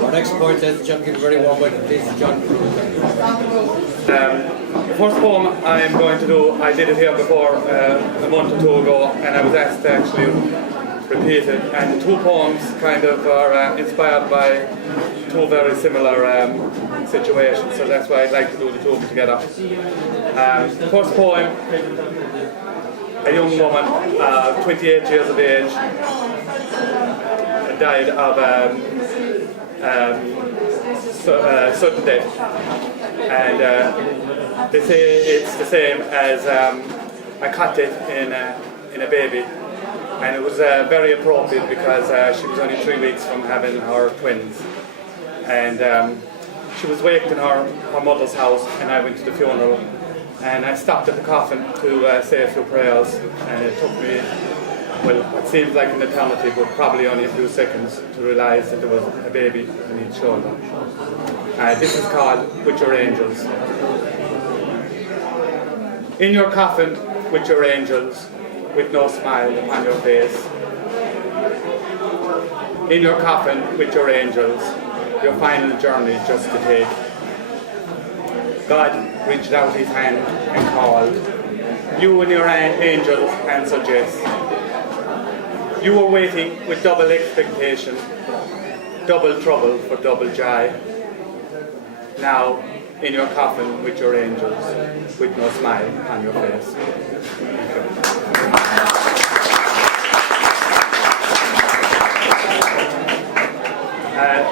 Our next poet is John, give a very warm welcome, please, John. The first poem I'm going to do, I did it here before a month or two ago, and I was asked to actually repeat it. And the two poems kind of are inspired by two very similar situations, so that's why I'd like to do the two of them together. The first poem, a young woman, 28 years of age, died of sudden death, and they say it's the same as a cut death in a baby, and it was very appropriate because she was only 3 weeks from having her twins, and she was waked in her mother's house, and I went to the funeral, and I stopped at the coffin to say a few prayers, and it took me, well, it seems like an eternity, but probably only a few seconds to realise that there was a baby on each shoulder. This is called With Your Angels. In your coffin with your angels, with no smile upon your face. In your coffin with your angels, your final journey just to take. God reached out his hand and called. You and your angels answered yes. You were waiting with double expectation, double trouble for double joy. Now, in your coffin with your angels, with no smile on your face.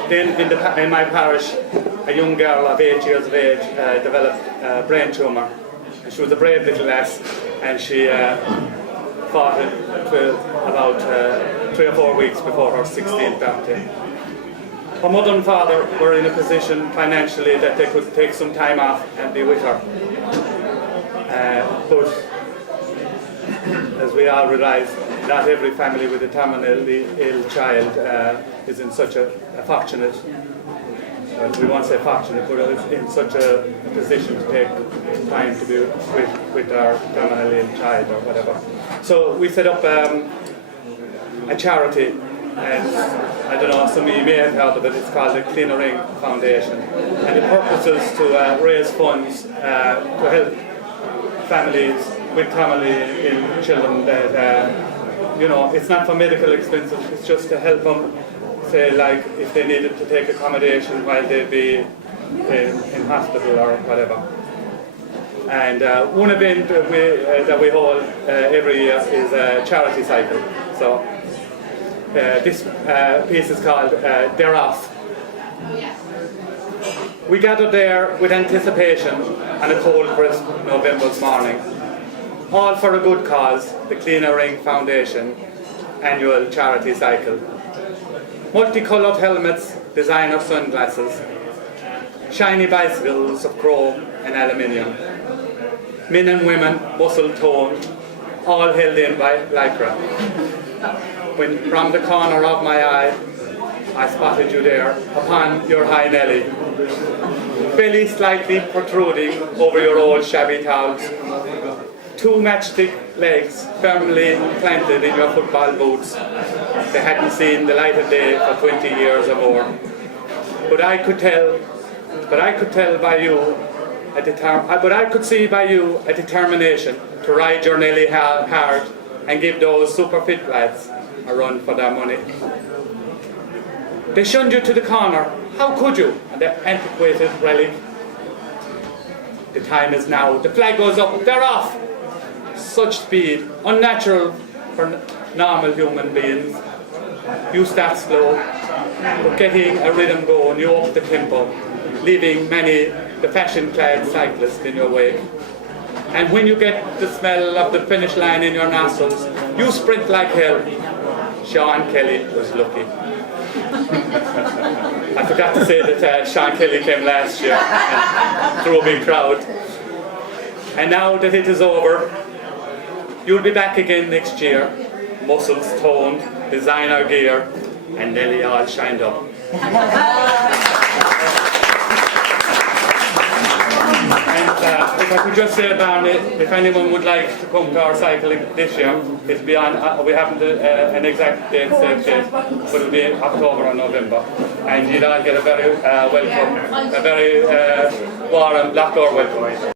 Then in my parish, a young girl of 8 years of age developed a brain tumour. She was a brave little lass, and she fought it for about 3 or 4 weeks before her 16th birthday. Her mother and father were in a position financially that they could take some time off and be with her. But as we all realise, not every family with a terminally ill child is in such a fortunate, we won't say fortunate, but is in such a position to take time to be with our terminally ill child or whatever. So we set up a charity, and I don't know, some of you may have heard of it. It's called the Cleaner Ring Foundation, and the purpose is to raise funds to help families with terminally ill children that, you know, it's not for medical expenses, it's just to help them, say, like if they needed to take accommodation while they'd be in hospital or whatever. And one event that we hold every year is a charity cycle. So this piece is called They're Off. We gathered there with anticipation on a cold, crisp November's morning. All for a good cause, the Cleaner Ring Foundation annual charity cycle. Multicoloured helmets, designer sunglasses, shiny bicycles of chrome and aluminium. Men and women, muscle-toned, all held in by lycra. When from the corner of my eye, I spotted you there, upon your high nelly, belly slightly protruding over your old shabby towels, 2 matchstick legs firmly planted in your football boots. They hadn't seen the light of day for 20 years or more. But I could see by you a determination to ride your Nelly hard and give those super fit lads a run for their money. They shunned you to the corner. How could you? And the antiquated relic. The time is now. The flag goes up. They're off. Such speed, unnatural for normal human beings. You start slow, but getting a rhythm going, you up the tempo, leaving many the fashion-clad cyclists in your wake. And when you get the smell of the finish line in your nostrils, you sprint like hell. Sean Kelly was lucky. I forgot to say that Sean Kelly came last year and drew a big crowd. And now that it is over, you'll be back again next year, muscles toned, designer gear, and nearly all shined up. And if I could just say, Barney, if anyone would like to come to our cycling this year, it'll be on, we haven't an exact date set yet, but it'll be in October or November. And you'll all get a very welcome, a very warm, locked door welcome.